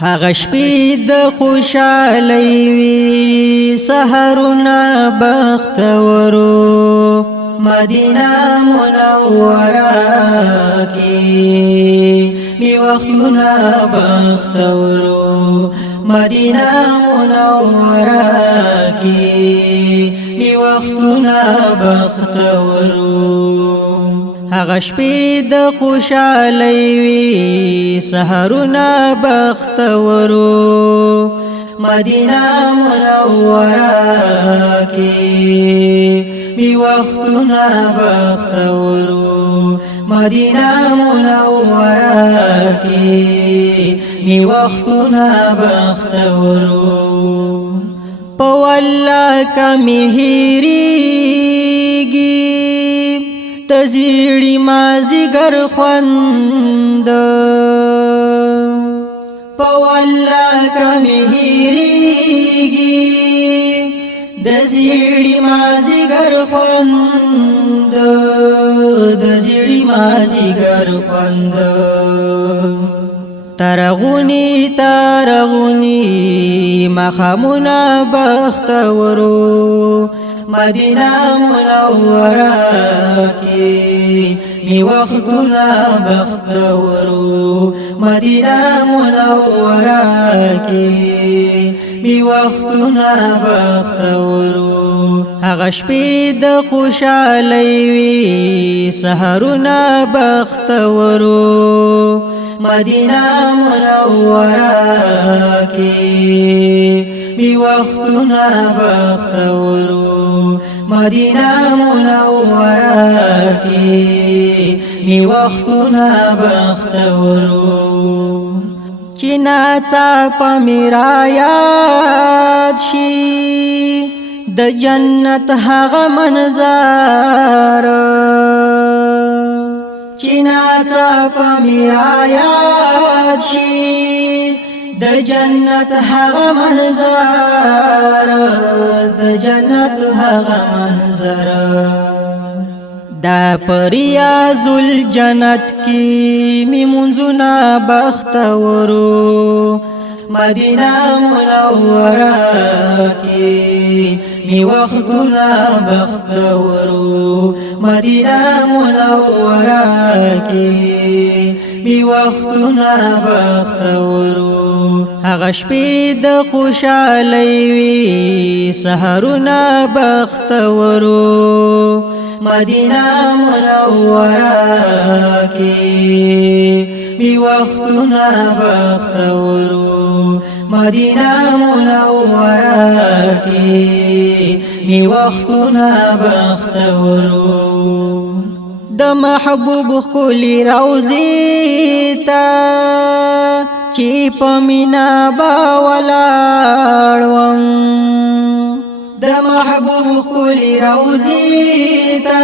هغه شپې د خوشالۍ وي سحرونه بختورو مدینه منوره کې می وختونه بختورو مدینه منوره کې می وختونه بختورو هغه شپې د خوشالۍ وي سحرونه بختورو مدینه منوره کې می وختونه بختورو مدینه منوره کې می وختونه بختورو په والله کمی هېرېږي تزیړی مازیګر خوند په والله کمی هېرېږي د زیړی مازیګر خوند د زیړی مازیګر خوند ترغونی ترغونی مخامونه بختورو مدینه منوره کې می وختونه بختورو مدینه منوره کې می وختونه بختورو هغه شپې د خوشالۍ وي سحرونه بختورو مدینه منوره کې می وختونه بختورو مدینه منوره کې می وختونه بختورو چې ناڅاپه مې رایاد شي د جنت هغه منظر چې ناڅاپه مې رایاد شي د جنت هغه منظر د جنت هغه منظر دا پریاز الجنت کی می منزنا بختورو مدینه منوره کی می وختنا بختورو مدینه منوره کی می وختنا بختورو هغه شپې د خوشالۍ وي سحرونه بختورو مدینه منوره کې می وختونه بختورو مدینه منوره کې می وختونه بختورو د محبوب خلی روزی تا چې په مینا با ولاړم د محبوب خلی روزی تا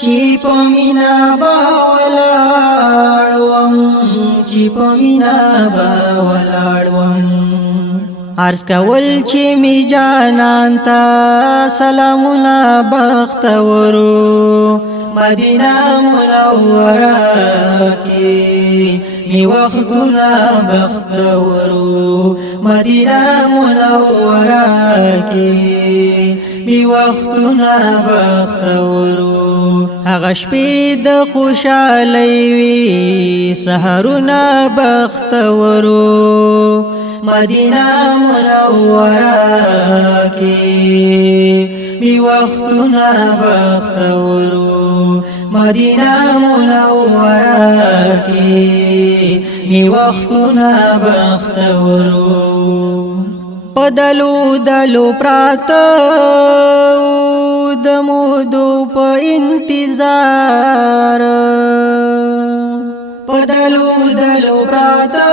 چې په مینا با ولاړم چې په مینا با ولاړم عرض کول چې می جانان تا سلامونه بختورو مدینه منوره کې می وختونه بختورو مدینه منوره کې می وختونه بختورو هغه شپې د خوشالۍ وي سحرونه بختورو مدینه منوره کې می وختونه بختورو مدینه منوره کې می وختونه بختورو پدلو دلو پراتو د مودو په انتظار پدلو دلو پراتو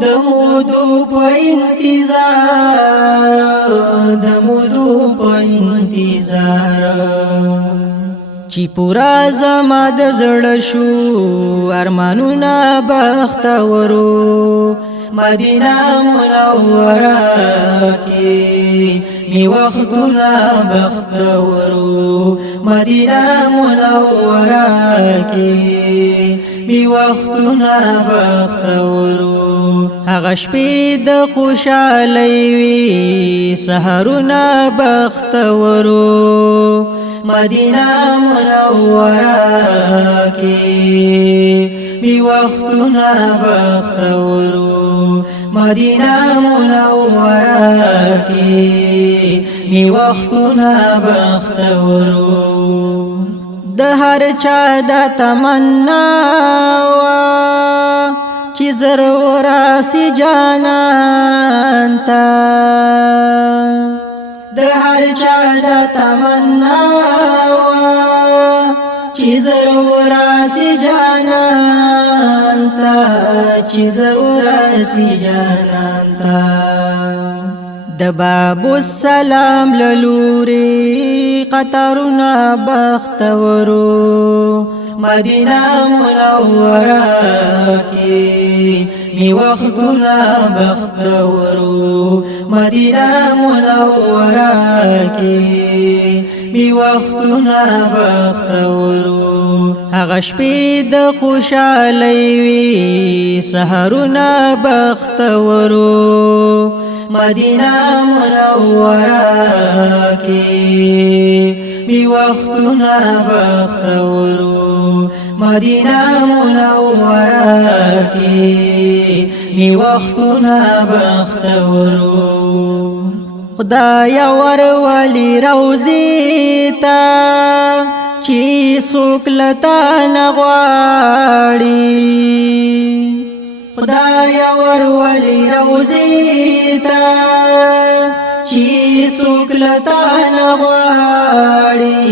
د مودو په انتظار د مودو په انتظار چې پورا زما د زړه شو ارمانونه بختورو مدینه منوره کې می وختونه بختورو مدینه منوره کې می وختونه بختورو هغه شپې د خوشالۍ وي سحرونه بختورو مدینه منوره کې می وختونه بختورو مدینه منوره کې می وختونه بختورو د هر چا د تمنا وا چې زر وراسي جانان ته د هر چا د تمنا وا چې زر وراسي جانان ته چې زر وراسي جانان ته د باب السلام للوري قطرنا بختورو مدینه منوره کې می وختونه بختورو مدینه منوره کې می وختونه بختورو هغه شپې د خوشالۍ وي سحرونه بختورو مدینه منوره کې می وختونه بختورو مدینه منوره کې می وختونه بختورو خدای ور ولی روزی تا چې څوک لتا نغواړي خدای ور ولی روزی تا چې څوک لتا نغواړي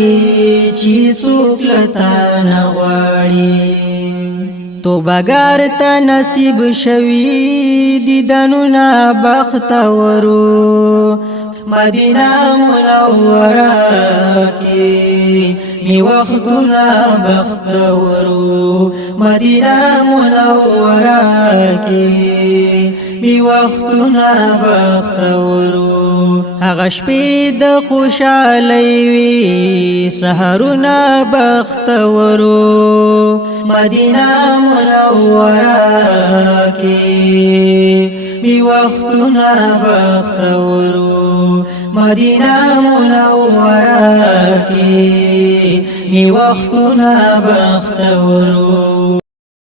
چې څوک لتا نغواړي توبګار ته نصیب شوي دیدنونه بختورو مدینه منوره کې می وختونه بختورو مدینه منوره کې می وختونه بختورو هغه شپې د خوشالۍ وي سحرونه بختورو مدینه منوره کې می وختونه بختورو مدینه منوره کې می وختونه بختورو